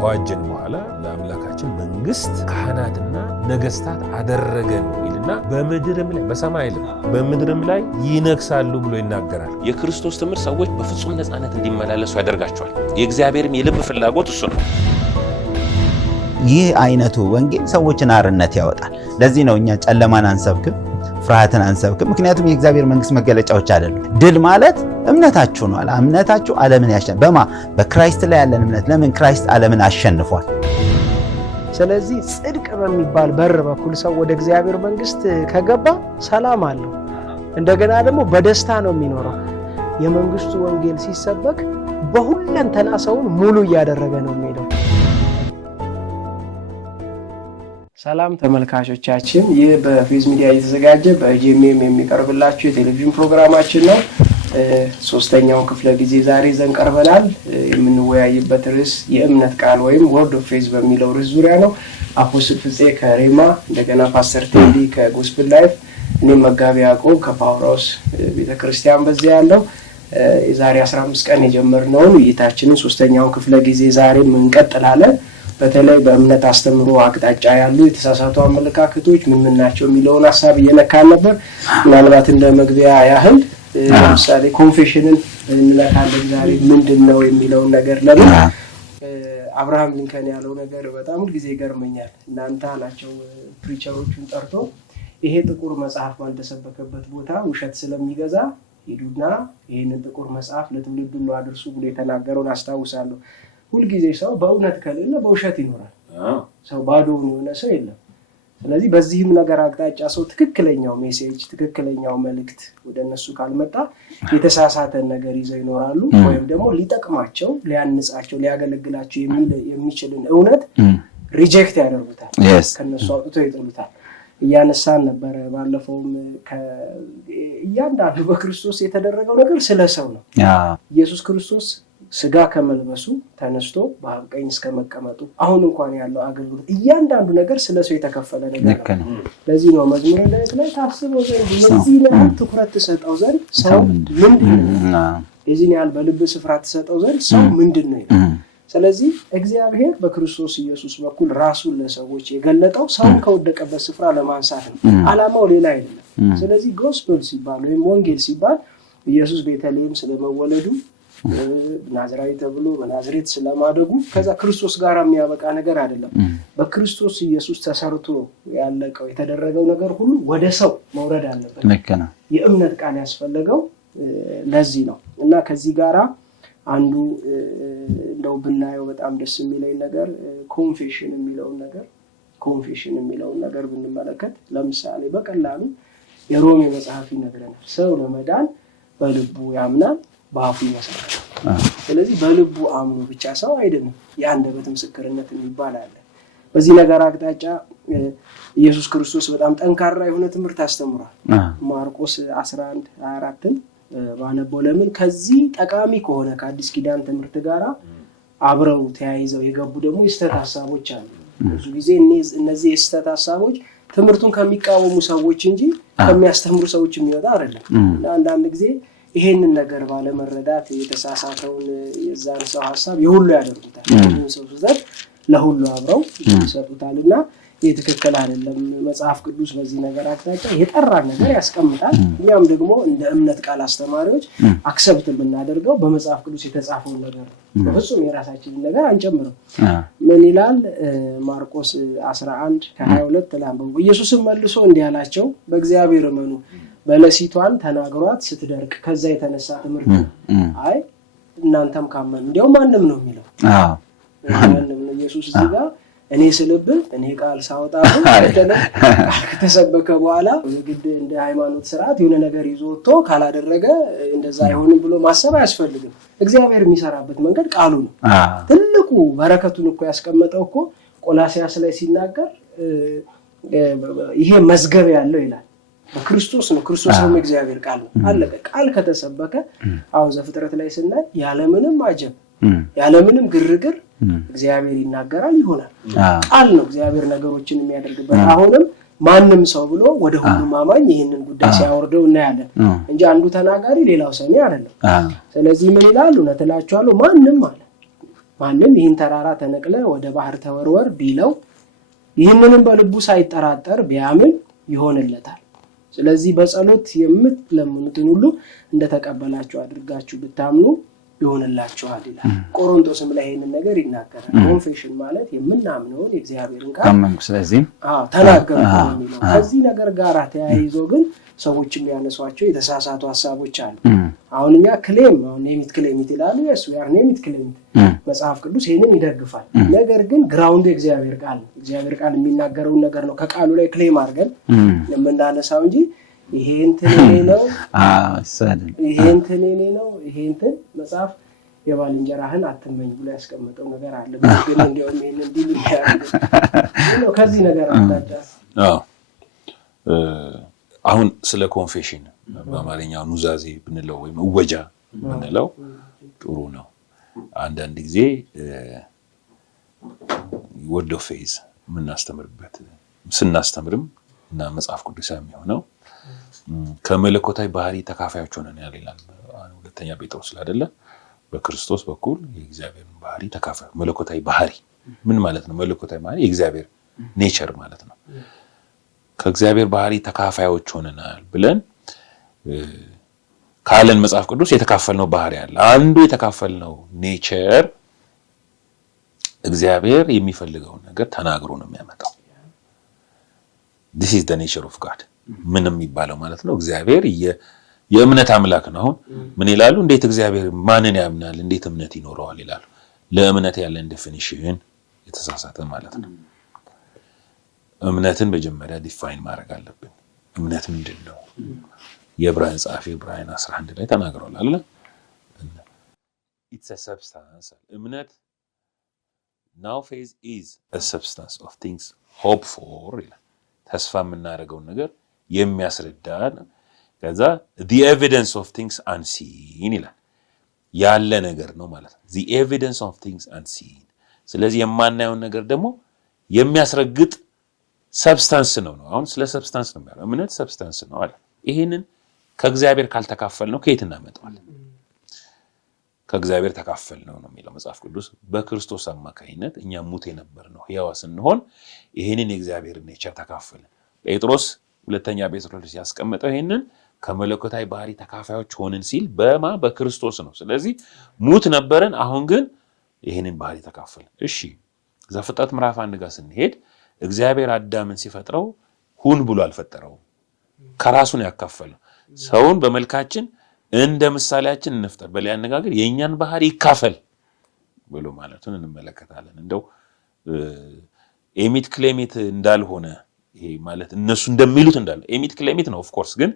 ከዋጀን በኋላ ለአምላካችን መንግስት ካህናትና ነገስታት አደረገን ይልና በምድርም ላይ በሰማይም በምድርም ላይ ይነግሳሉ ብሎ ይናገራል። የክርስቶስ ትምህርት ሰዎች በፍጹም ነፃነት እንዲመላለሱ ያደርጋቸዋል። የእግዚአብሔርም የልብ ፍላጎት እሱ ነው። ይህ አይነቱ ወንጌል ሰዎችን አርነት ያወጣል። ለዚህ ነው እኛ ጨለማን አንሰብክም፣ ፍርሃትን አንሰብክም። ምክንያቱም የእግዚአብሔር መንግስት መገለጫዎች አይደሉም። ድል ማለት እምነታችሁ ነው። እምነታችሁ ዓለምን ያሸንፋል። በክራይስት ላይ ያለን እምነት። ለምን? ክራይስት ዓለምን አሸንፏል። ስለዚህ ጽድቅ በሚባል በር በኩል ሰው ወደ እግዚአብሔር መንግስት ከገባ ሰላም አለው። እንደገና ደግሞ በደስታ ነው የሚኖረው። የመንግስቱ ወንጌል ሲሰበክ በሁለንተና ሰውን ሙሉ እያደረገ ነው የሚሄደው። ሰላም ተመልካቾቻችን፣ ይህ በፌዝ ሚዲያ እየተዘጋጀ በጂኤምኤም የሚቀርብላችሁ የቴሌቪዥን ፕሮግራማችን ነው። ሶስተኛው ክፍለ ጊዜ ዛሬ ይዘን ቀርበናል። የምንወያይበት ርዕስ የእምነት ቃል ወይም ወርድ ኦፍ ፌዝ በሚለው ርዕስ ዙሪያ ነው። አፖስትል ፍፄ ከሬማ፣ እንደገና ፓስተር ቴዲ ከጎስፕል ላይፍ፣ እኔም መጋቢ ያዕቆብ ከፓውሎስ ቤተክርስቲያን በዚያ ያለው የዛሬ 15 ቀን የጀመርነውን ውይይታችንን ሶስተኛውን ክፍለ ጊዜ ዛሬም እንቀጥላለን። በተለይ በእምነት አስተምሮ አቅጣጫ ያሉ የተሳሳቱ አመለካከቶች ምን ናቸው የሚለውን ሐሳብ እየነካን ነበር። ምናልባት እንደ መግቢያ ያህል ለምሳሌ ኮንፌሽንን እንነካለን ዛሬ። ምንድነው የሚለውን ነገር ለምን አብርሃም ሊንከን ያለው ነገር በጣም ሁሉ ጊዜ ይገርመኛል። እናንተ ናቸው ፕሪቸሮቹን ጠርቶ ይሄ ጥቁር መጽሐፍ ባልተሰበከበት ቦታ ውሸት ስለሚገዛ ሂዱና ይሄንን ጥቁር መጽሐፍ ለትውልድ ሁሉ አድርሱ ብሎ የተናገረውን አስታውሳለሁ። ሁሉ ጊዜ ሰው በእውነት ከሌለ በውሸት ይኖራል። ሰው ባዶውን የሆነ ሰው የለም። ስለዚህ በዚህም ነገር አቅጣጫ ሰው ትክክለኛው ሜሴጅ ትክክለኛው መልእክት ወደነሱ ካልመጣ የተሳሳተ ነገር ይዘው ይኖራሉ። ወይም ደግሞ ሊጠቅማቸው ሊያንጻቸው ሊያገለግላቸው የሚችልን እውነት ሪጀክት ያደርጉታል። ከነሱ አውጥተው ይጥሉታል። እያነሳን ነበር ባለፈውም እያንዳንዱ በክርስቶስ የተደረገው ነገር ስለ ሰው ነው። ኢየሱስ ክርስቶስ ስጋ ከመልበሱ ተነስቶ በአብ ቀኝ እስከ መቀመጡ አሁን እንኳን ያለው አገልግሎት እያንዳንዱ ነገር ስለ ሰው የተከፈለ ነገር ነው። ለዚህ ነው መዝሙረ ዳዊት ላይ ታስበው ዘንድ ለዚህ ነው ትኩረት ተሰጠው ዘንድ ሰው ምንድነው የዚህን ያህል በልብ ስፍራ ተሰጠው ዘንድ ሰው ምንድነው። ስለዚህ እግዚአብሔር በክርስቶስ ኢየሱስ በኩል ራሱን ለሰዎች የገለጠው ሰውን ከወደቀበት ስፍራ ለማንሳት ነው። ዓላማው ሌላ አይደለም። ስለዚህ ጎስፔል ሲባል ወይም ወንጌል ሲባል ኢየሱስ ቤተልሔም ስለመወለዱ ናዝራዊ ተብሎ በናዝሬት ስለማደጉ ከዛ ክርስቶስ ጋር የሚያበቃ ነገር አይደለም። በክርስቶስ ኢየሱስ ተሰርቶ ያለቀው የተደረገው ነገር ሁሉ ወደ ሰው መውረድ አለበት። የእምነት ቃል ያስፈልገው ለዚህ ነው። እና ከዚህ ጋራ አንዱ እንደው ብናየው በጣም ደስ የሚለኝ ነገር ኮንፌሽን የሚለውን ነገር ብንመለከት ለምሳሌ በቀላሉ የሮሜ መጽሐፍ ይነግረናል። ሰው ለመዳን በልቡ ያምናል በአፉ ይመሰክራል። ስለዚህ በልቡ አምኖ ብቻ ሰው አይደለም፣ የአንደበት ምስክርነት የሚባል አለ። በዚህ ነገር አቅጣጫ ኢየሱስ ክርስቶስ በጣም ጠንካራ የሆነ ትምህርት አስተምሯል። ማርቆስ 11:24 ባነበው ለምን ከዚህ ጠቃሚ ከሆነ ከአዲስ ኪዳን ትምህርት ጋራ አብረው ተያይዘው የገቡ ደግሞ የስተት ሐሳቦች አሉ። ብዙ ጊዜ እነዚህ የስተት ሐሳቦች ትምህርቱን ከሚቃወሙ ሰዎች እንጂ ከሚያስተምሩ ሰዎች የሚወጣ አይደለም። እና አንዳንድ ጊዜ ይሄንን ነገር ባለመረዳት የተሳሳተውን የዛን ሰው ሐሳብ የሁሉ ያደርጉታል። ሰው ዘንድ ለሁሉ አብረው ይሰጡታልና ይህ ትክክል አይደለም። መጽሐፍ ቅዱስ በዚህ ነገር አቅጣጫ የጠራ ነገር ያስቀምጣል። እኛም ደግሞ እንደ እምነት ቃል አስተማሪዎች አክሰፕት የምናደርገው በመጽሐፍ ቅዱስ የተጻፈውን ነገር በፍጹም የራሳችንን ነገር አንጨምርም። ምን ይላል ማርቆስ 11:22 ላንበው። ኢየሱስም መልሶ እንዲህ አላቸው፣ በእግዚአብሔር እመኑ፣ በለሲቷን ተናግሯት ስትደርቅ ከዛ የተነሳ ትምህርት አይ እናንተም ካመኑ እንዲያው ማንም ነው የሚለው ማንም ነው። ኢየሱስ እዚህ ጋር እኔ ስልብህ እኔ ቃል ሳወጣው ከተሰበከ በኋላ ግድ እንደ ሃይማኖት ስርዓት የሆነ ነገር ይዞ ወጥቶ ካላደረገ እንደዛ አይሆንም ብሎ ማሰብ አያስፈልግም። እግዚአብሔር የሚሰራበት መንገድ ቃሉ ነው። ትልቁ በረከቱን እኮ ያስቀመጠው እኮ ቆላስያስ ላይ ሲናገር ይሄ መዝገብ ያለው ይላል በክርስቶስ ነው። ክርስቶስ ነው እግዚአብሔር ቃል ነው። አለቀ። ቃል ከተሰበከ አሁን ዘፍጥረት ላይ ስናይ ያለምንም አጀብ ያለምንም ግርግር እግዚአብሔር ይናገራል ይሆናል። ቃል ነው እግዚአብሔር ነገሮችን የሚያደርግበት። አሁንም ማንም ሰው ብሎ ወደ ሁሉ ማማኝ ይሄንን ጉዳይ ሲያወርደው እናያለን እንጂ አንዱ ተናጋሪ ሌላው ሰሚ አይደለም። ስለዚህ ምን ይላል? እውነት እላችኋለሁ ማንም አለ ማንም ይህን ተራራ ተነቅለ ወደ ባህር ተወርወር ቢለው ይህንንም በልቡ ሳይጠራጠር ቢያምን ይሆንለታል። ስለዚህ በጸሎት የምትለምኑትን ሁሉ እንደተቀበላችሁ አድርጋችሁ ብታምኑ ይሆንላችኋል ይላል። ቆሮንቶስም ላይ ይሄንን ነገር ይናገራል። ኮንፌሽን ማለት የምናምነውን የእግዚአብሔርን ቃል አመንኩ ስለዚህ ተናገርኩ ነው። ከዚህ ነገር ጋር ተያይዞ ግን ሰዎች የሚያነሷቸው የተሳሳቱ ሐሳቦች አሉ። አሁን እኛ ክሌም ኔሚት ክሌሚት ይላሉ። yes we are ኔሚት ክሌሚት መጽሐፍ ቅዱስ ይሄንን ይደግፋል። ነገር ግን ግራውንዱ የእግዚአብሔር ቃል ነው። እግዚአብሔር ቃል የሚናገረውን ነገር ነው ከቃሉ ላይ ክሌም አድርገን የምናነሳው እንጂ ይሄ እንትን ነው ይሄ እንትን ነው ይሄ እንትን መጽሐፍ የባልንጀራህን አትመኝ ብሎ ያስቀመጠው ነገር አለ። ግን እንደውም ይሄንን ዲል ነው ከዚህ ነገር አታዳስ። አሁን ስለ ኮንፌሽን በአማርኛው ኑዛዜ ብንለው ወይም እወጃ ብንለው ጥሩ ነው። አንዳንድ ጊዜ ወርድ ኦፍ ፌዝ የምናስተምርበት ስናስተምርም እና መጽሐፍ ቅዱሳዊ የሚሆነው ከመለኮታዊ ባህሪ ተካፋዮች ሆነን ይላል ሁለተኛ ጴጥሮስ አይደለ? በክርስቶስ በኩል የእግዚአብሔር ባህሪ ተካፋይ መለኮታዊ ባህሪ ምን ማለት ነው? መለኮታዊ ባህሪ የእግዚአብሔር ኔቸር ማለት ነው። ከእግዚአብሔር ባህሪ ተካፋዮች ሆነናል ብለን ካለን መጽሐፍ ቅዱስ የተካፈልነው ባህሪ አለ። አንዱ የተካፈልነው ኔቸር እግዚአብሔር የሚፈልገውን ነገር ተናግሮ ነው የሚያመጣው። this is the nature of God ምንም የሚባለው ማለት ነው። እግዚአብሔር የእምነት አምላክ ነው። አሁን ምን ይላሉ? እንዴት እግዚአብሔር ማንን ያምናል? እንዴት እምነት ይኖረዋል ይላሉ። ለእምነት ያለን ዴፊኒሽን የተሳሳተ ማለት ነው። እምነትን መጀመሪያ ዲፋይን ማድረግ አለብን። እምነት ምንድነው? የዕብራውያን ጸሐፊ ዕብራውያን 11 ላይ ተናግሯል አይደል? it's a substance እምነት now faith is a substance of things hope for ይላል። ተስፋ የምናደርገውን ነገር የሚያስረዳ ከዛ the evidence of things unseen ይላል። ያለ ነገር ነው ማለት ነው። the evidence of things unseen ስለዚህ የማናየውን ነገር ደግሞ የሚያስረግጥ ሰብስታንስ ነው። አሁን ስለ ሰብስታንስ ነው የሚያወራው። እምነት ሰብስታንስ ነው አለ። ይሄንን ከእግዚአብሔር ካልተካፈል ነው ከየት እናመጣዋለን? ከእግዚአብሔር ተካፈል ነው የሚለው መጽሐፍ ቅዱስ። በክርስቶስ አማካኝነት እኛ ሙት የነበርነው ሕያው ስንሆን ይሄንን የእግዚአብሔር ኔቸር ተካፈልን። ጴጥሮስ ሁለተኛ ጴጥሮስ ያስቀመጠው ይሄንን ከመለኮታዊ ባህሪ ተካፋዮች ሆንን ሲል በክርስቶስ ነው። ስለዚህ ሙት ነበርን፣ አሁን ግን ይሄንን ባህሪ ተካፈልን። እሺ ዘፍጥረት ምዕራፍ 1 ጋር ስንሄድ እግዚአብሔር አዳምን ሲፈጥረው ሁን ብሎ አልፈጠረውም። ከራሱ ነው ያካፈለው። ሰውን በመልካችን እንደ ምሳሌያችን እንፍጠር፣ በሌላ አነጋገር የኛን ባህሪ ይካፈል ብሎ ማለቱን እንመለከታለን። እንደው ኤሚት ክሌሚት እንዳልሆነ ይሄ ማለት እነሱ እንደሚሉት እንዳለ ኤሚት ክሌሚት ነው ኦፍ ኮርስ። ግን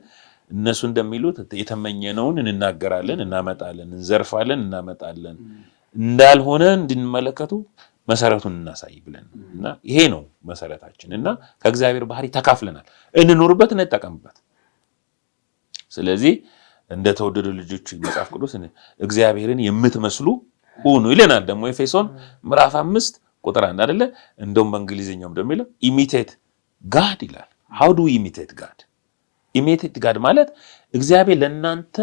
እነሱ እንደሚሉት የተመኘነውን እንናገራለን፣ እናመጣለን፣ እንዘርፋለን፣ እናመጣለን እንዳልሆነ እንድንመለከቱ መሰረቱን እናሳይ ብለን እና ይሄ ነው መሰረታችን እና ከእግዚአብሔር ባህሪ ተካፍለናል። እንኖርበት፣ እንጠቀምበት። ስለዚህ እንደተወደዱ ልጆች መጽሐፍ ቅዱስ እግዚአብሔርን የምትመስሉ ሁኑ ይለናል። ደግሞ ኤፌሶን ምዕራፍ 5 ቁጥር 1 አይደለ? እንደውም በእንግሊዝኛው እንደሚለው ኢሚቴት ጋድ ይላል። how do we imitate God? ኢሚቴት ጋድ ማለት እግዚአብሔር ለእናንተ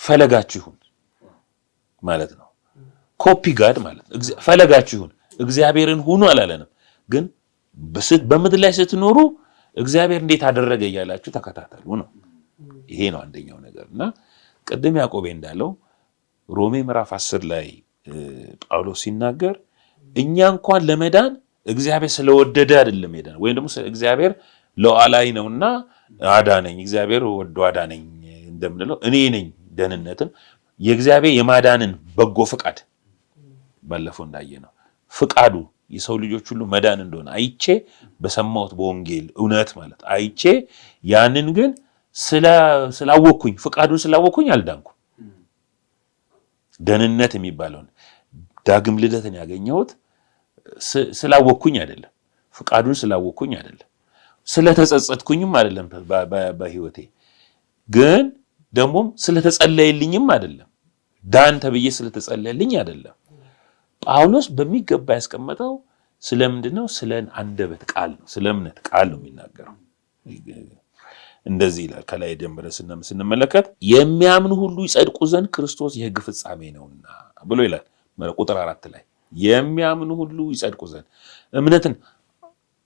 ፈለጋችሁ ይሁን ማለት ነው። ኮፒ ጋድ ማለት ፈለጋችሁ ይሁን፣ እግዚአብሔርን ሁኑ አላለንም። ግን በምድር ላይ ስትኖሩ እግዚአብሔር እንዴት አደረገ እያላችሁ ተከታተሉ ነው። ይሄ ነው አንደኛው ነገር እና ቅድም ያዕቆብ እንዳለው ሮሜ ምዕራፍ 10 ላይ ጳውሎስ ሲናገር እኛ እንኳን ለመዳን እግዚአብሔር ስለወደደ አይደለም ሄደን ወይም ደግሞ እግዚአብሔር ሉዓላዊ ነውና አዳነኝ እግዚአብሔር ወዶ አዳነኝ እንደምንለው እኔ ነኝ ደህንነትን የእግዚአብሔር የማዳንን በጎ ፍቃድ ባለፈው እንዳየነው ፍቃዱ የሰው ልጆች ሁሉ መዳን እንደሆነ አይቼ በሰማሁት በወንጌል እውነት ማለት አይቼ ያንን ግን ስላወኩኝ ፍቃዱን ስላወኩኝ አልዳንኩም። ደህንነት የሚባለውን ዳግም ልደትን ያገኘሁት ስላወኩኝ አይደለም፣ ፍቃዱን ስላወኩኝ አይደለም፣ ስለተጸጸትኩኝም አይደለም፣ በህይወቴ ግን ደግሞም ስለተጸለየልኝም አይደለም፣ ዳን ተብዬ ስለተጸለየልኝ አይደለም። ጳውሎስ በሚገባ ያስቀመጠው ስለምንድነው? ስለ አንደበት ቃል ነው፣ ስለ እምነት ቃል ነው የሚናገረው። እንደዚህ ይላል ከላይ ጀምረ ስንመለከት የሚያምኑ ሁሉ ይጸድቁ ዘንድ ክርስቶስ የሕግ ፍጻሜ ነውና ብሎ ይላል ቁጥር 4 ላይ የሚያምኑ ሁሉ ይጸድቁ ዘንድ እምነትን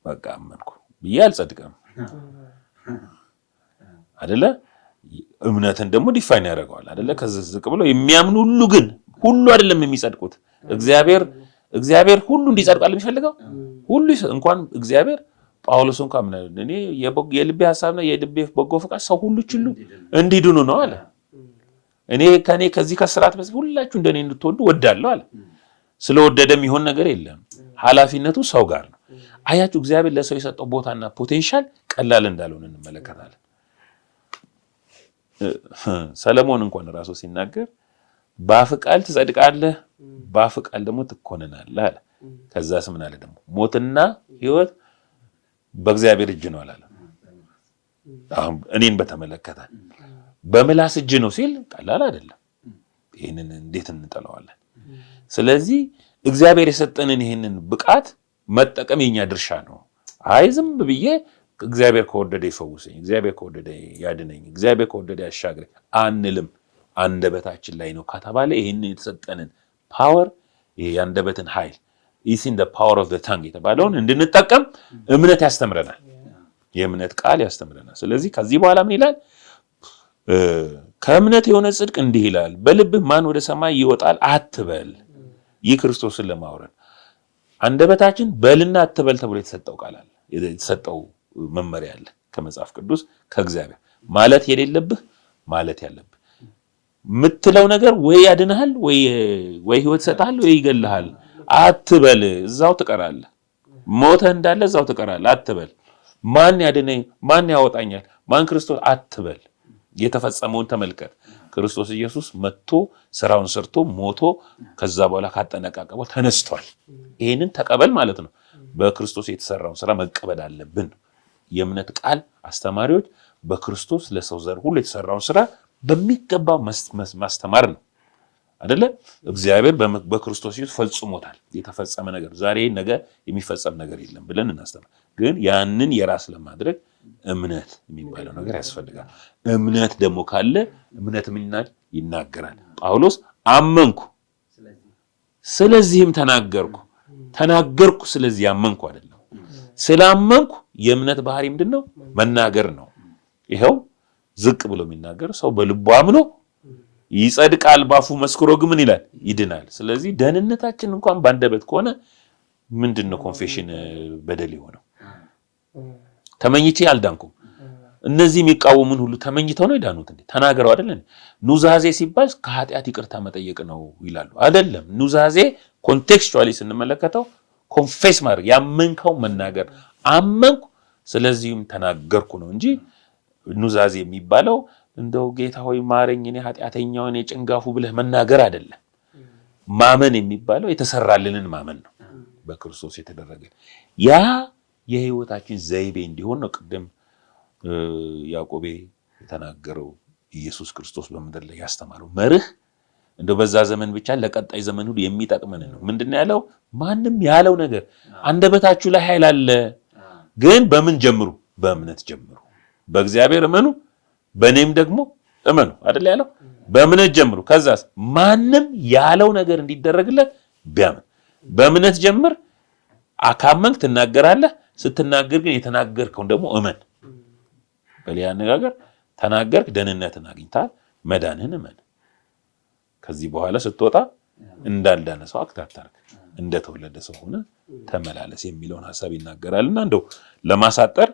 በቃ አመንኩ ብዬ አልጸድቅም አይደለ? እምነትን ደግሞ ዲፋይን ያደርገዋል አይደለ? ከዚህ ዝቅ ብሎ የሚያምኑ ሁሉ ግን ሁሉ አይደለም የሚጸድቁት። እግዚአብሔር ሁሉ እንዲጸድቃል የሚፈልገው ሁሉ እንኳን እግዚአብሔር ጳውሎስ እንኳን እኔ የልቤ ሐሳብና የልቤ በጎ ፈቃድ ሰው ሁሉ ሁሉ እንዲድኑ ነው አለ። እኔ ከዚህ ከስራት በዚህ ሁላችሁ እንደኔ እንድትወዱ ወዳለሁ አለ። ስለወደደ የሚሆን ነገር የለም። ኃላፊነቱ ሰው ጋር ነው። አያችሁ እግዚአብሔር ለሰው የሰጠው ቦታና ፖቴንሻል ቀላል እንዳልሆነ እንመለከታለን። ሰለሞን እንኳን ራሱ ሲናገር በአፍ ቃል ትጸድቃለህ፣ በአፍ ቃል ደግሞ ትኮነናለህ አለ። ከዛስ ምን አለ ደግሞ ሞትና ሕይወት በእግዚአብሔር እጅ ነው አላለ። አሁን እኔን በተመለከተ በምላስ እጅ ነው ሲል ቀላል አይደለም። ይሄንን እንዴት እንጠላዋለን? ስለዚህ እግዚአብሔር የሰጠንን ይሄንን ብቃት መጠቀም የኛ ድርሻ ነው። አይ ዝም ብዬ እግዚአብሔር ከወደደ ይፈውሰኝ፣ እግዚአብሔር ከወደደ ያድነኝ፣ እግዚአብሔር ከወደደ ያሻግረኝ አንልም። አንደበታችን ላይ ነው ከተባለ ይሄንን የተሰጠንን ፓወር ይሄ የአንደበትን ኃይል is in the power of the tongue የተባለውን እንድንጠቀም እምነት ያስተምረናል። የእምነት ቃል ያስተምረናል። ስለዚህ ከዚህ በኋላ ምን ይላል? ከእምነት የሆነ ጽድቅ እንዲህ ይላል፣ በልብህ ማን ወደ ሰማይ ይወጣል አትበል። ይህ ክርስቶስን ለማውረድ አንደበታችን በልና አትበል ተብሎ የተሰጠው ቃል አለ፣ የተሰጠው መመሪያ አለ ከመጽሐፍ ቅዱስ ከእግዚአብሔር። ማለት የሌለብህ ማለት ያለብህ የምትለው ነገር ወይ ያድንሃል ወይ ህይወት ይሰጣል ወይ ይገልሃል አትበል። እዛው ትቀራለህ። ሞተህ እንዳለ እዛው ትቀራለህ። አትበል። ማን ያድነኝ ማን ያወጣኛል ማን ክርስቶስ አትበል። የተፈጸመውን ተመልከት። ክርስቶስ ኢየሱስ መጥቶ ስራውን ሰርቶ ሞቶ ከዛ በኋላ ካጠናቀቀው ተነስቷል። ይሄንን ተቀበል ማለት ነው። በክርስቶስ የተሰራውን ስራ መቀበል አለብን። የእምነት ቃል አስተማሪዎች በክርስቶስ ለሰው ዘር ሁሉ የተሰራውን ስራ በሚገባው ማስተማር ነው አይደለ? እግዚአብሔር በክርስቶስ ኢየሱስ ፈጽሞታል። የተፈጸመ ነገር ዛሬ ነገ የሚፈጸም ነገር የለም ብለን እናስተምር። ግን ያንን የራስ ለማድረግ እምነት የሚባለው ነገር ያስፈልጋል። እምነት ደግሞ ካለ እምነት ምን ይናገራል? ጳውሎስ አመንኩ ስለዚህም ተናገርኩ ስለዚህ አመንኩ አይደለም። ስላመንኩ የእምነት ባህሪ ምንድነው? መናገር ነው። ይሄው ዝቅ ብሎ የሚናገር ሰው በልቡ አምኖ ይጸድቃል፣ ባፉ መስክሮ ግን ምን ይላል? ይድናል። ስለዚህ ደህንነታችን እንኳን ባንደበት ከሆነ ምንድነው ኮንፌሽን በደል የሆነው? ተመኝቼ አልዳንኩም። እነዚህ የሚቃወሙን ሁሉ ተመኝተው ነው የዳኑት እንዴ? ተናገረው አይደለም? ኑዛዜ ሲባል ከኃጢአት ይቅርታ መጠየቅ ነው ይላሉ። አይደለም። ኑዛዜ ኮንቴክስቹአሊ ስንመለከተው ኮንፌስ ማድረግ ያመንከው መናገር፣ አመንኩ ስለዚህም ተናገርኩ ነው እንጂ ኑዛዜ የሚባለው እንደው ጌታ ሆይ ማረኝ እኔ ኃጢአተኛው እኔ ጭንጋፉ ብለህ መናገር አይደለም። ማመን የሚባለው የተሰራልንን ማመን ነው፣ በክርስቶስ የተደረገ ያ የህይወታችን ዘይቤ እንዲሆን ነው። ቅድም ያዕቆቤ የተናገረው ኢየሱስ ክርስቶስ በምድር ላይ ያስተማረው መርህ እንደው በዛ ዘመን ብቻ ለቀጣይ ዘመን ሁሉ የሚጠቅመን ነው። ምንድነው ያለው? ማንም ያለው ነገር አንደበታችሁ ላይ ኃይል አለ፣ ግን በምን ጀምሩ? በእምነት ጀምሩ። በእግዚአብሔር እመኑ በእኔም ደግሞ እመኑ አይደል ያለው? በእምነት ጀምሩ። ከዛስ ማንም ያለው ነገር እንዲደረግለት ቢያምን በእምነት ጀምር። አካመንክ ትናገራለህ። ስትናገር ግን የተናገርከውን ደግሞ እመን። በሌላ አነጋገር ተናገርክ፣ ደህንነትን አግኝተሃል፣ መዳንህን እመን። ከዚህ በኋላ ስትወጣ እንዳልዳነ ሰው አክታታርክ፣ እንደተወለደ ሰው ሆነ ተመላለስ የሚለውን ሐሳብ ይናገራልና እንደው ለማሳጠር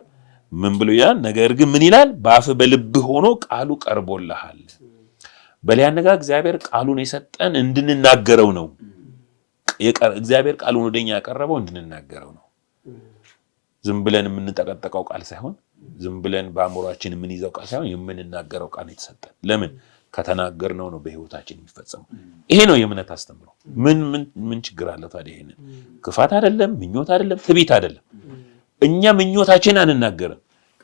ምን ብሎ ያን ነገር ግን ምን ይላል? በአፍ በልብህ ሆኖ ቃሉ ቀርቦልሃል። በሌላ አነጋገር እግዚአብሔር ቃሉን የሰጠን እንድንናገረው ነው። እግዚአብሔር ቃሉን ወደኛ ያቀረበው እንድንናገረው ነው። ዝም ብለን የምንጠቀጥቀው ቃል ሳይሆን ዝም ብለን በአእምሯችን የምንይዘው ቃል ሳይሆን የምንናገረው ቃል የተሰጠን። ለምን? ከተናገርነው ነው በህይወታችን የሚፈጸመው። ይሄ ነው የእምነት አስተምሮ። ምን ችግር አለ ታዲያ? ይሄንን ክፋት አይደለም፣ ምኞት አይደለም፣ ትዕቢት አይደለም። እኛ ምኞታችንን አንናገርም።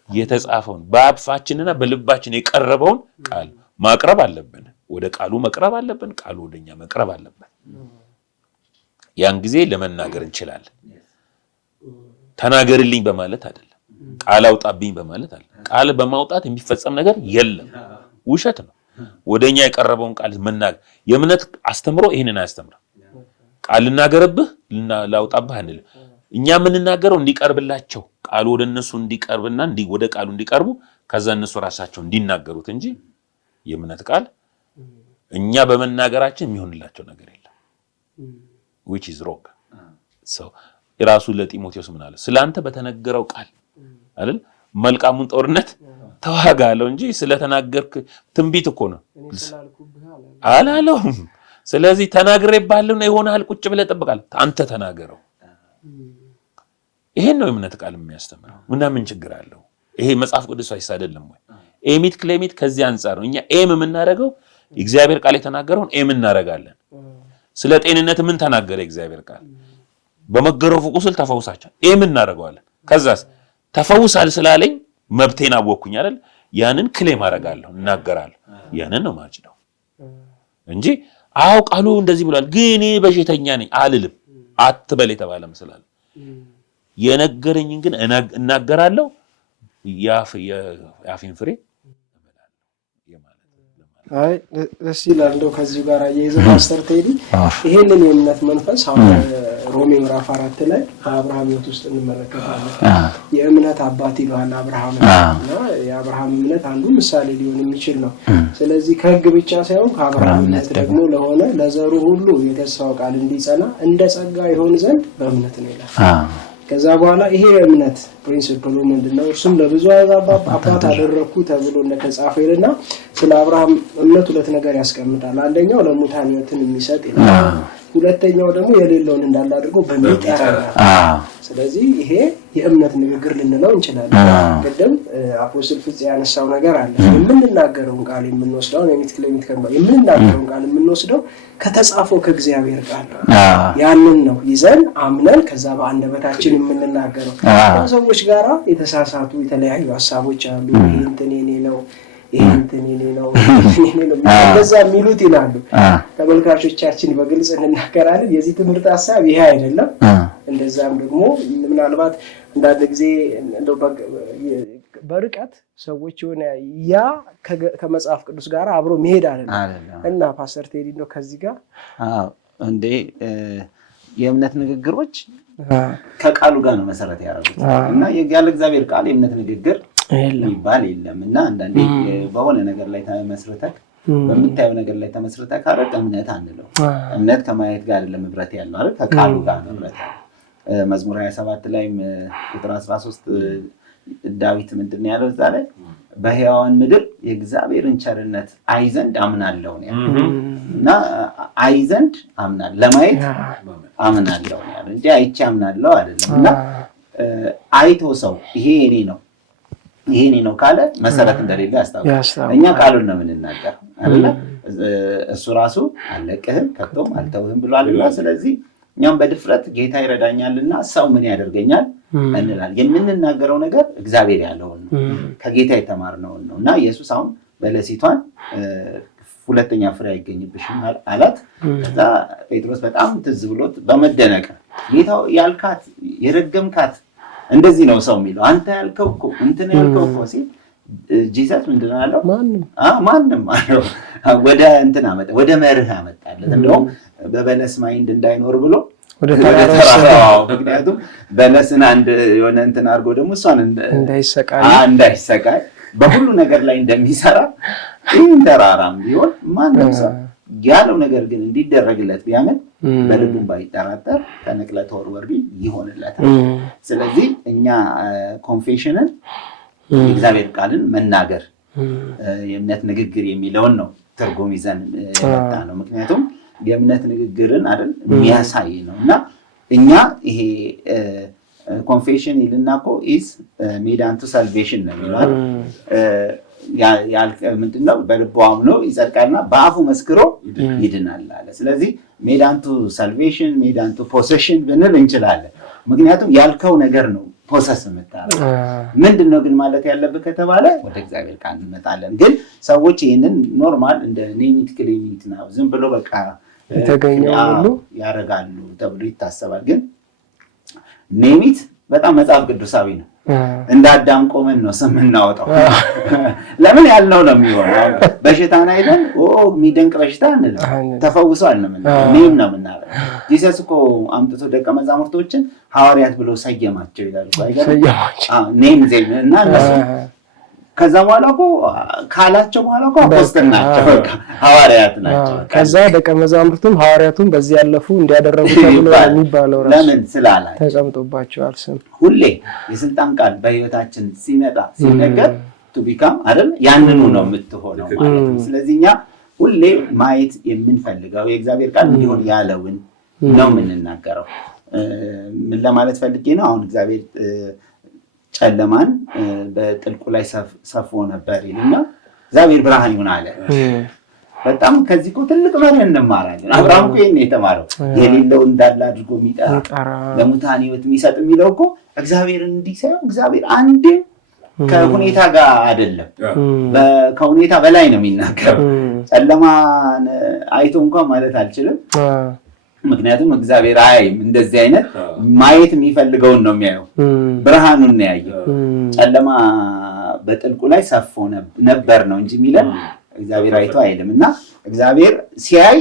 የተጻፈውን በአፋችንና በልባችን የቀረበውን ቃል ማቅረብ አለብን። ወደ ቃሉ መቅረብ አለብን። ቃሉ ወደኛ መቅረብ አለበት። ያን ጊዜ ለመናገር እንችላለን። ተናገርልኝ በማለት አይደለም፣ ቃል አውጣብኝ በማለት አይደለም። ቃል በማውጣት የሚፈጸም ነገር የለም፣ ውሸት ነው። ወደኛ የቀረበውን ቃል መናገር። የእምነት አስተምሮ ይሄንን አያስተምርም። ቃል ልናገርብህ ላውጣብህ አንል እኛ የምንናገረው እንዲቀርብላቸው ቃሉ ወደ እነሱ እንዲቀርብና ወደ ቃሉ እንዲቀርቡ ከዛ እነሱ ራሳቸው እንዲናገሩት እንጂ የእምነት ቃል እኛ በመናገራችን የሚሆንላቸው ነገር የለም which is wrong so ኢራሱ ለጢሞቴዎስ ምን አለ ስላንተ በተነገረው ቃል አይደል መልካሙን ጦርነት ተዋጋለው እንጂ ስለተናገርክ ትንቢት እኮ ነው አላለውም ስለዚህ ተናግሬባለሁና ይሆናል ቁጭ ብለህ ተጠብቃለህ አንተ ተናገረው ይሄን ነው የእምነት ቃል የሚያስተምረው እና ምን ችግር አለው ይሄ መጽሐፍ ቅዱሳዊ አይደለም ወይ ኤሚት ክሌሚት ከዚህ አንፃር ነው እኛ ኤም የምናደርገው እግዚአብሔር ቃል የተናገረውን ኤም እናደርጋለን ስለ ጤንነት ምን ተናገረ እግዚአብሔር ቃል በመገረፉ ቁስል ተፈውሳቻል ኤም እናደርጋለን ከዛስ ተፈውሳል ስላለኝ መብቴን አወኩኝ አይደል ያንን ክሌም አደርጋለሁ እናገራለሁ ያንን ነው ማጭደው እንጂ አው ቃሉ እንደዚህ ብሏል ግን በሽተኛ ነኝ አልልም አትበል የተባለ መስላል የነገረኝን ግን እናገራለሁ ያፊን ፍሬ አይ ደስ ይላል እንደው ከዚህ ጋር የይዘው ፓስተር ቴዲ ይሄንን የእምነት መንፈስ ሮሜ ምዕራፍ 4 ላይ አብርሃም ሕይወት ውስጥ እንመለከታለን የእምነት አባት ይሏል አብርሃም እና የአብርሃም እምነት አንዱ ምሳሌ ሊሆን የሚችል ነው ስለዚህ ከሕግ ብቻ ሳይሆን ከአብርሃም እምነት ደግሞ ለሆነ ለዘሩ ሁሉ የተስፋው ቃል እንዲጸና እንደ ጸጋ ይሆን ዘንድ በእምነት ነው ይላል ከዛ በኋላ ይሄ እምነት ፕሪንሲፕሉ ምንድነው እርሱም ለብዙ አሕዛብ አባት አደረኩ ተብሎ እንደተጻፈ ይልና ስለ አብርሃም እምነት ሁለት ነገር ያስቀምጣል አንደኛው ለሙታን ሕይወትን የሚሰጥ ይላል ሁለተኛው ደግሞ የሌለውን እንዳለ አድርጎ በሚጠራ ስለዚህ ይሄ የእምነት ንግግር ልንለው እንችላለን ቀደም አፖስቶል ፍጽ ያነሳው ነገር አለ የምንናገረውን ቃል የምንወስደው የኤሚት ክሌሚት ከመባል የምንናገረውን ቃል የምንወስደው ከተጻፈው ከእግዚአብሔር ቃል ያንን ነው ይዘን አምነን ከዛ በአንደበታችን የምንናገረው ሰዎች ጋራ የተሳሳቱ የተለያዩ ሐሳቦች አሉ ይሄ እንትን የኔ ነው ይሄ እንትን የኔ ነው እንደዛ የሚሉት ይላሉ ተመልካቾቻችን በግልጽ እንናገራለን የዚህ ትምህርት ሐሳብ ይሄ አይደለም እንደዛም ደግሞ ምናልባት እንዳንድ ጊዜ እንደው በርቀት ሰዎች ሆነ ያ ከመጽሐፍ ቅዱስ ጋር አብሮ መሄድ አይደለም እና ፓስተር ቴዲ ነው ከዚህ ጋር እንዴ የእምነት ንግግሮች ከቃሉ ጋር ነው መሰረት ያደረጉት እና ያለ እግዚአብሔር ቃል የእምነት ንግግር ይባል የለም እና አንዳንዴ በሆነ ነገር ላይ ተመስርተክ በምታየው ነገር ላይ ተመስርተክ አረቅ እምነት አንለው እምነት ከማየት ጋር አይደለም ህብረት ያለው አይደል ከቃሉ ጋር ነው ህብረት መዝሙር 27 ላይ ቁጥር 13 ዳዊት ምንድነው ያለው እዛ ላይ በሕያዋን ምድር የእግዚአብሔርን ቸርነት አይዘንድ አምናለሁ ነው እና አይዘንድ አምናለሁ ለማየት አምናለሁ ነው ያለው እንጂ አይቼ አምናለሁ አይደለም እና አይቶ ሰው ይሄ የኔ ነው ካለ መሰረት እንደሌለ ያስታውቃል እኛ ቃሉን ነው የምንናገር አይደል እሱ ራሱ አለቀህም ከቶም አልተውህም ብሏልና ስለዚህ እኛም በድፍረት ጌታ ይረዳኛልና ሰው ምን ያደርገኛል እንላለን የምንናገረው ነገር እግዚአብሔር ያለው ነው ከጌታ የተማርነው ነው እና ኢየሱስ አሁን በለሲቷን ሁለተኛ ፍሬ አይገኝብሽም አላት ከዛ ጴጥሮስ በጣም ትዝ ብሎት በመደነቅ ጌታው ያልካት የረገምካት እንደዚህ ነው ሰው የሚለው አንተ ያልከው እኮ እንትን ያልከው እኮ ሲል ጂሰስ ምንድነው ያለው ማንንም አለው ወደ እንትን አመጣ ወደ መርህ አመጣለት እንደውም በበለስ ማይንድ እንዳይኖር ብሎ ወደ ተራራው ምክንያቱም በለስን አንድ የሆነ እንትን አድርጎ ደግሞ እሷን እንዳይሰቃይ በሁሉ ነገር ላይ እንደሚሰራ ይህን ተራራም ቢሆን ማንም ሰው ያለው ነገር ግን እንዲደረግለት ቢያምን በልቡም ባይጠራጠር ተነቅለ ተወርወር ይሆንለታል ስለዚህ እኛ ኮንፌሽንን የእግዚአብሔር ቃልን መናገር የእምነት ንግግር የሚለውን ነው ትርጉም ይዘን የመጣ ነው ምክንያቱም የእምነት ንግግርን አይደል የሚያሳይ ነውና እኛ ይሄ ኮንፌሽን ይልናኮ is made unto salvation ነው የሚለው ምንድነው በልቡ አምኖ ይጸድቃልና በአፉ መስክሮ ይድናል አለ ስለዚህ made unto salvation made unto possession ብንል እንችላለን ምክንያቱም ያልከው ነገር ነው ፖሰስ መጣለ ምንድነው ግን ማለት ያለበት ከተባለ ወደ እግዚአብሔር ቃል እንመጣለን ግን ሰዎች ይሄንን ኖርማል እንደ ኔሚት ክሊኒክ ነው ዝም ብሎ በቃ የተገኘው ሁሉ ያረጋሉ ተብሎ ይታሰባል ግን ኔሚት በጣም መጽሐፍ ቅዱሳዊ ነው እንደ አዳም ቆመን ነው ስምናወጣው ለምን ያልነው ነው የሚሆነው። በሽታን አይደል የሚደንቅ በሽታ አንልም፣ ተፈውሷል ነው ምን ነው የምናለው። ጂሰስ እኮ አምጥቶ ደቀ መዛሙርቶችን ሐዋርያት ብሎ ሰየማቸው ይላል እኮ አይገርም? ኔም ዜም እና እነሱ ከዛ በኋላ እኮ ካላቸው በኋላ እኮ አፖስትል ናቸው፣ በቃ ሐዋርያት ናቸው። ከዛ ደቀ መዛሙርቱም ሐዋርያቱም በዚህ ያለፉ እንዲያደረጉ ተብሎ የሚባለው ራሱ ለምን ስላላቸው ተቀምጦባቸዋል። ስም ሁሌ የስልጣን ቃል በህይወታችን ሲመጣ ሲነገር ቱ ቢካም አይደል ያንኑ ነው የምትሆነው ማለት ነው። ስለዚህ እኛ ሁሌ ማየት የምንፈልገው የእግዚአብሔር ቃል እንዲሆን ያለውን ነው የምንናገረው። ምን ለማለት ፈልጌ ነው? አሁን እግዚአብሔር ጨለማን በጥልቁ ላይ ሰፍሮ ነበር ይልና እግዚአብሔር ብርሃን ይሁን አለ። በጣም ከዚህ እኮ ትልቅ መርህ እንማራለን። አብርሃም እኮ ይሄን የተማረው የሌለው እንዳለ አድርጎ የሚጠራ ለሙታን ህይወት የሚሰጥ የሚለው እኮ እግዚአብሔር እንዲሰው እግዚአብሔር አንዴ ከሁኔታ ጋር አይደለም፣ ከሁኔታ በላይ ነው የሚናገረው። ጨለማን አይቶ እንኳን ማለት አልችልም፣ ምክንያቱም እግዚአብሔር አይም እንደዚህ አይነት ማየት የሚፈልገውን ነው የሚያየው። ብርሃኑን ነው ያየው። ጨለማ በጥልቁ ላይ ሰፎ ነበር ነው እንጂ የሚለን እግዚአብሔር አይቶ አይልም። እና እግዚአብሔር ሲያይ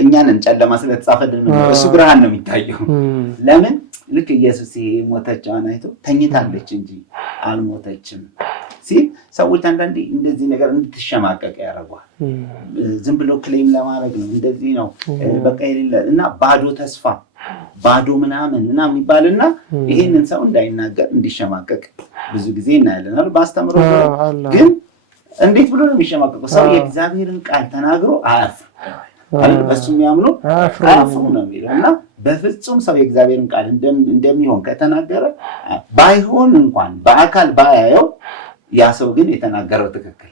እኛንን ጨለማ ስለተጻፈልን እሱ ብርሃን ነው የሚታየው። ለምን? ልክ ኢየሱስ ሞተችዋን አይቶ ተኝታለች እንጂ አልሞተችም ሲል ሰዎች አንዳንዴ እንደዚህ ነገር እንድትሸማቀቅ ያደርጓል። ዝም ብሎ ክሌም ለማድረግ ነው እንደዚህ ነው በቃ የሌለ እና ባዶ ተስፋ ባዶ ምናምን ይባልና ይሄንን ሰው እንዳይናገር እንዲሸማቀቅ ብዙ ጊዜ እናያለን። ባስተምሮ ግን እንዴት ብሎ ነው የሚሸማቀቀው? ሰው የእግዚአብሔርን ቃል ተናግሮ አያፍርም አይደል? በሱ የሚያምኑ አያፍሩም ነው የሚለው። እና በፍጹም ሰው የእግዚአብሔርን ቃል እንደሚሆን ከተናገረ ባይሆን እንኳን በአካል ባያየው ያ ሰው ግን የተናገረው ትክክል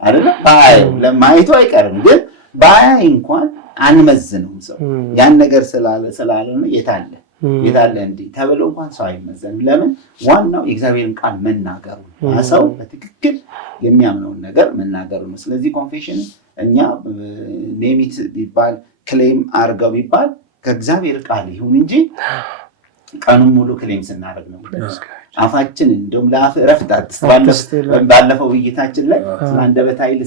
አይደል? ባያየው ለማየቱ አይቀርም፣ ግን ባያይ እንኳን አንመዝነውም። ሰው ያን ነገር ስላልሆነ የታለ እንዲህ ተብሎ እንኳን ሰው አይመዘንም። ለምን? ዋናው የእግዚአብሔርን ቃል መናገሩ ነው። ሰው በትክክል የሚያምነውን ነገር መናገሩ ነው። ስለዚህ ኮንፌሽን እኛ ኔሚት ቢባል ክሌም አርገው ቢባል ከእግዚአብሔር ቃል ይሁን እንጂ ቀኑን ሙሉ ክሌም ስናደርግ ነው። አፋችን እንደውም ለአፍ እረፍት አትስጥ። ባለፈው ውይይታችን ላይ ስለ አንደበት ኃይል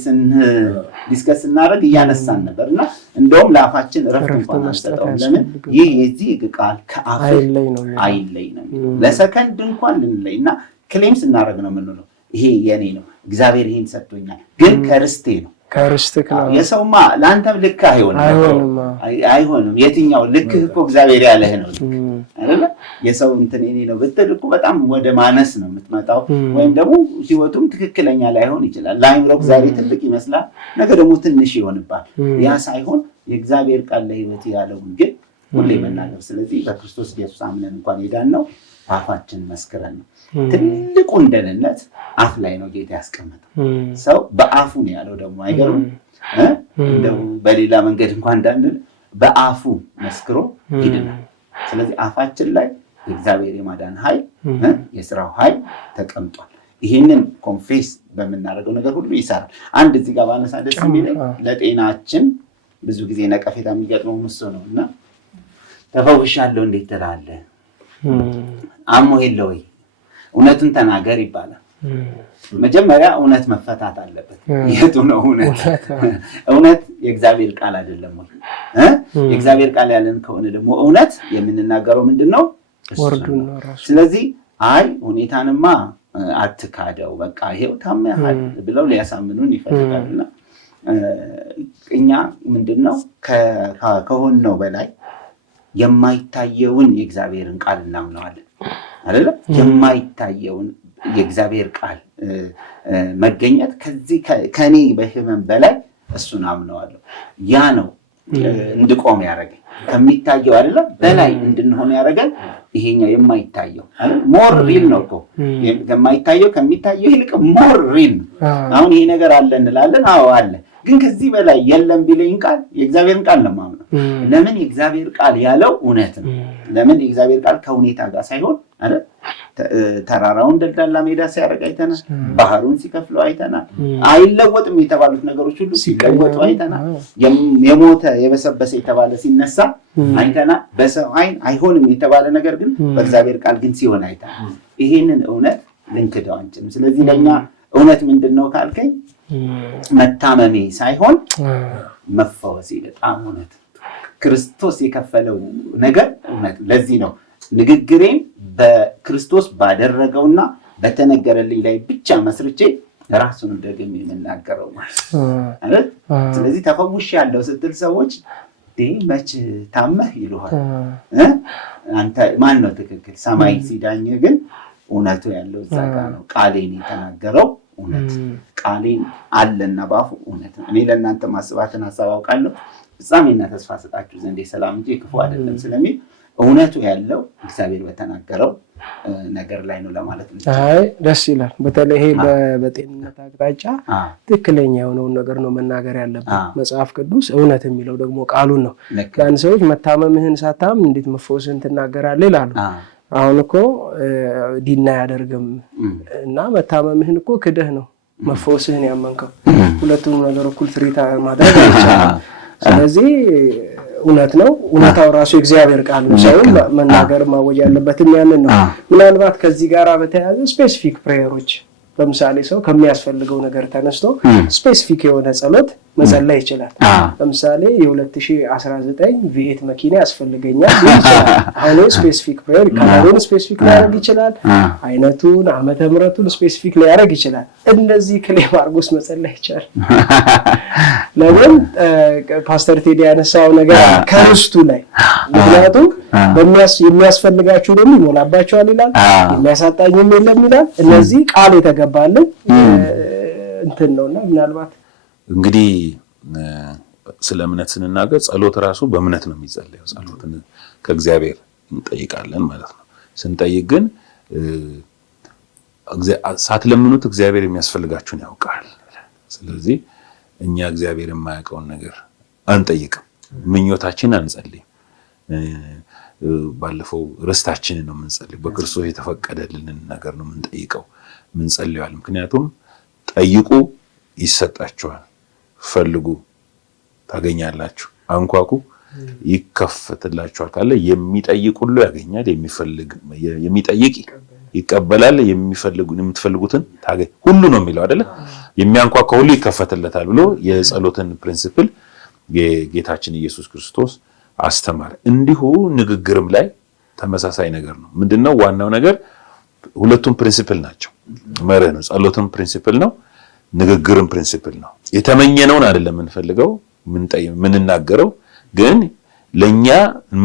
ዲስከስ ስናደርግ እያነሳን ነበር እና እንደውም ለአፋችን እረፍት እንኳን አንሰጠውም። ለምን? ይህ የዚህ ቃል ከአፍ አይለይ ነው። ለሰከንድ እንኳን ልንለይ እና ክሌም ስናደርግ ነው የምንለው ይሄ የኔ ነው፣ እግዚአብሔር ይሄን ሰጥቶኛል፣ ግን ከርስቴ ነው። የሰውማ ለአንተም ልክ አይሆንም። የትኛው ልክህ እኮ እግዚአብሔር ያለህ ነው አይደለ? የሰው እንትን የኔ ነው ብትል እኮ በጣም ወደ ማነስ ነው የምትመጣው። ወይም ደግሞ ህይወቱም ትክክለኛ ላይሆን ይችላል። ለአይምሮው ዛሬ ትልቅ ይመስላል፣ ነገ ደግሞ ትንሽ ይሆንባል። ያ ሳይሆን የእግዚአብሔር ቃል ለህይወት ያለውን ግን ሁሌ መናገር። ስለዚህ በክርስቶስ ኢየሱስ አምነን እንኳን ሄዳን ነው አፋችን መስክረን ነው። ትልቁን ደህንነት አፍ ላይ ነው ጌታ ያስቀመጠው። ሰው በአፉ ነው ያለው። ደግሞ አይገርም? እንደው በሌላ መንገድ እንኳን እንዳንል በአፉ መስክሮ ይድናል። ስለዚህ አፋችን ላይ የእግዚአብሔር የማዳን ኃይል የስራው ኃይል ተቀምጧል። ይህንን ኮንፌስ በምናደርገው ነገር ሁሉ ይሰራል። አንድ እዚህ ጋር ባነሳ ደስ የሚለኝ ለጤናችን ብዙ ጊዜ ነቀፌታ የሚገጥመው እሱ ነው እና ተፈውሻለሁ እንዴት ትላለህ? አሞ የለ ወይ? እውነቱን ተናገር ይባላል። መጀመሪያ እውነት መፈታት አለበት። የቱ ነው እውነት? እውነት የእግዚአብሔር ቃል አይደለም ወይ? የእግዚአብሔር ቃል ያለን ከሆነ ደግሞ እውነት የምንናገረው ምንድነው? ወርዱን ነው ራሱ። ስለዚህ አይ ሁኔታንማ አትካደው በቃ ይሄው ታመሃል ብለው ሊያሳምኑን ይፈልጋሉና እኛ ምንድነው ከሆነው በላይ የማይታየውን የእግዚአብሔርን ቃል እናምነዋለን አይደል? የማይታየውን የእግዚአብሔር ቃል መገኘት ከዚህ ከኔ በህመም በላይ እሱን አምነዋለሁ። ያ ነው እንድቆም ያደረገኝ። ከሚታየው አይደለም በላይ እንድንሆን ያደረገን ይሄኛው የማይታየው አይደል? ሞር ሪል ነው እኮ ከማይታየው ከሚታየው ይልቅ ሞር ሪል። አሁን ይሄ ነገር አለ እንላለን። አዎ አለ፣ ግን ከዚህ በላይ የለም ቢለኝ ቃል የእግዚአብሔርን ቃል ነው የማምነው። ለምን? የእግዚአብሔር ቃል ያለው እውነት ነው። ለምን? የእግዚአብሔር ቃል ከሁኔታ ጋር ሳይሆን አይደል? ተራራውን ደልዳላ ሜዳ ሲያደርግ አይተናል። ባህሩን ሲከፍለው አይተናል። አይለወጥም የተባሉት ነገሮች ሁሉ ሲለወጡ አይተናል። የሞተ የበሰበሰ የተባለ ሲነሳ አይተናል። በሰው ዓይን አይሆንም የተባለ ነገር ግን በእግዚአብሔር ቃል ግን ሲሆን አይተናል። ይሄንን እውነት ልንክደው አንችልም። ስለዚህ ለእኛ እውነት ምንድነው ካልከኝ መታመሜ ሳይሆን መፈወሴ በጣም እውነት ክርስቶስ የከፈለው ነገር እውነት ለዚህ ነው ንግግሬን በክርስቶስ ባደረገውና በተነገረልኝ ላይ ብቻ መስርቼ ራሱን እንደገም የምናገረው ማለት ስለዚህ ተፈውሽ ያለው ስትል ሰዎች መች ታመህ ይሉሃል አንተ ማን ነው ትክክል ሰማይ ሲዳኝ ግን እውነቱ ያለው እዛ ጋር ነው ቃሌን የተናገረው እውነት ቃሌን አለና ባፉ እውነት እኔ ለእናንተ ማስባትን ሐሳብ አውቃለሁ ፍጻሜና ተስፋ ሰጣችሁ ዘንድ ሰላም እንጂ ክፉ አይደለም ስለሚል እውነቱ ያለው እግዚአብሔር በተናገረው ነገር ላይ ነው ለማለት ነው አይ ደስ ይላል በተለይ ይሄ በጤንነት አቅጣጫ ትክክለኛ የሆነውን ነገር ነው መናገር ያለበት መጽሐፍ ቅዱስ እውነት የሚለው ደግሞ ቃሉን ነው ያን ሰዎች መታመምህን ሳታም እንዴት መፈወስን ትናገራለህ ይላሉ አሁን እኮ ዲና ያደርግም እና መታመምህን እኮ ክደህ ነው መፈወስህን ያመንከው ሁለቱም ነገር እኩል ትሪታ ማድረግ አይቻልም ስለዚህ እውነት ነው እውነታው ራሱ እግዚአብሔር ቃል ነው ሰው መናገር ማወጅ ያለበትም ያንን ነው ምናልባት ከዚህ ጋር በተያያዘ ስፔሲፊክ ፕሬየሮች ለምሳሌ ሰው ከሚያስፈልገው ነገር ተነስቶ ስፔሲፊክ የሆነ ጸሎት መጸለይ ይችላል ለምሳሌ የ2019 V8 መኪና ያስፈልገኛል ይችላል አሁን ስፔሲፊክ ፕሬየር ካላውን ስፔሲፊክ ሊያደርግ ይችላል አይነቱን ዓመተ ምህረቱን ስፔሲፊክ ሊያደርግ ይችላል እንደዚህ ክሌም አርጎስ መጸለይ ይችላል ለምን ፓስተር ቴዲ ያነሳው ነገር ከርስቱ ላይ ምክንያቱም የሚያስፈልጋችሁ ደግሞ ይሞላባችኋል ይላል የሚያሳጣኝም የለም ይላል እነዚህ ቃል የተገባልን እንትን ነውና ምናልባት እንግዲህ ስለ እምነት ስንናገር ጸሎት ራሱ በእምነት ነው የሚጸለየው ጸሎትን ከእግዚአብሔር እንጠይቃለን ማለት ነው ስንጠይቅ ግን ሳትለምኑት እግዚአብሔር የሚያስፈልጋችሁን ያውቃል ስለዚህ እኛ እግዚአብሔር የማያውቀውን ነገር አንጠይቅም ምኞታችንን አንጸልይም ባለፈው ርስታችንን ነው የምንጸልየው በክርስቶስ የተፈቀደልን ነገር ነው የምንጠይቀው ምንጸልየዋል ምክንያቱም ጠይቁ ይሰጣችኋል ፈልጉ ታገኛላችሁ አንኳኩ ይከፈትላችኋል ካለ የሚጠይቅ ሁሉ ያገኛል የሚጠይቅ ይቀበላል የምትፈልጉትን ታገኝ ሁሉ ነው የሚለው አይደለ የሚያንኳኳ ሁሉ ይከፈትለታል ብሎ የጸሎትን ፕሪንሲፕል የጌታችን ኢየሱስ ክርስቶስ አስተማረ እንዲሁ ንግግርም ላይ ተመሳሳይ ነገር ነው ምንድነው ዋናው ነገር ሁለቱም ፕሪንሲፕል ናቸው መርህ ነው ጸሎትም ፕሪንሲፕል ነው ንግግርም ፕሪንሲፕል ነው የተመኘነውን አይደለም እንፈልገው ምንናገረው ግን ለኛ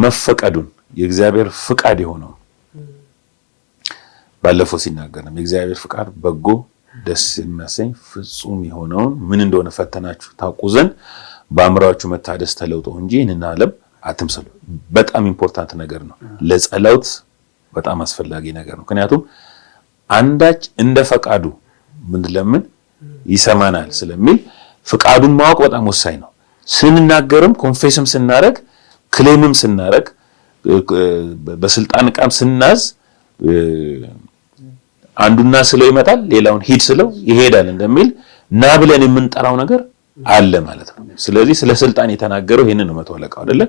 መፈቀዱን የእግዚአብሔር ፍቃድ የሆነው ባለፈው ሲናገር ነው የእግዚአብሔር ፍቃድ በጎ ደስ የሚያሰኝ ፍጹም የሆነውን ምን እንደሆነ ፈተናችሁ ታውቁ ዘንድ በአእምሮአችሁ መታደስ ተለውጦ እንጂ እነና ዓለም አትምሰሉ በጣም ኢምፖርታንት ነገር ነው ለጸሎት በጣም አስፈላጊ ነገር ነው ምክንያቱም አንዳች እንደ ፈቃዱ ምን ለምን ይሰማናል ስለሚል ፍቃዱን ማወቅ በጣም ወሳኝ ነው ስንናገርም ኮንፌስም ስናረግ ክሌምም ስናረግ በስልጣን ቃም ስናዝ አንዱና ስለው ይመጣል ሌላውን ሂድ ስለው ይሄዳል እንደሚል ና ብለን የምንጠራው ነገር አለ ማለት ነው ስለዚህ ስለ ስልጣን የተናገረው ይሄንን ነው መተወለቀው አይደለ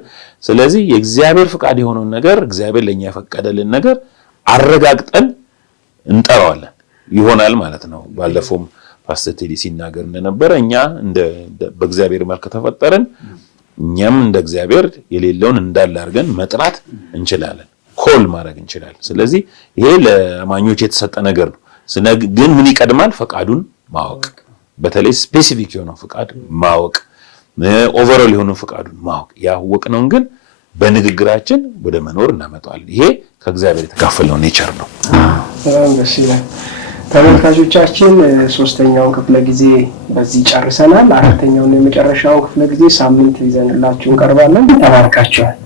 ስለዚህ የእግዚአብሔር ፍቃድ የሆነው ነገር እግዚአብሔር ለኛ ያፈቀደልን ነገር አረጋግጠን እንጠራዋለን ይሆናል ማለት ነው ባለፈው ፓስተር ቴዲ ሲናገር እንደነበረ እኛ እንደ በእግዚአብሔር መልክ ተፈጠረን እኛም እንደ እግዚአብሔር የሌለውን እንዳለ አድርገን መጥራት እንችላለን ኮል ማድረግ እንችላለን ስለዚህ ይሄ ለማኞች የተሰጠ ነገር ነው ግን ምን ይቀድማል ፈቃዱን ማወቅ በተለይ ስፔሲፊክ የሆነው ፍቃድ ማወቅ ኦቨርኦል የሆነው ፍቃዱን ማወቅ ያወቅነውን ግን በንግግራችን ወደ መኖር እናመጣዋለን ይሄ ከእግዚአብሔር የተካፈለው ኔቸር ነው ደስ ይላል ተመልካቾቻችን ሶስተኛውን ክፍለ ጊዜ በዚህ ጨርሰናል አራተኛውን የመጨረሻውን ክፍለ ጊዜ ሳምንት ይዘንላችሁ እንቀርባለን ተባርካችኋል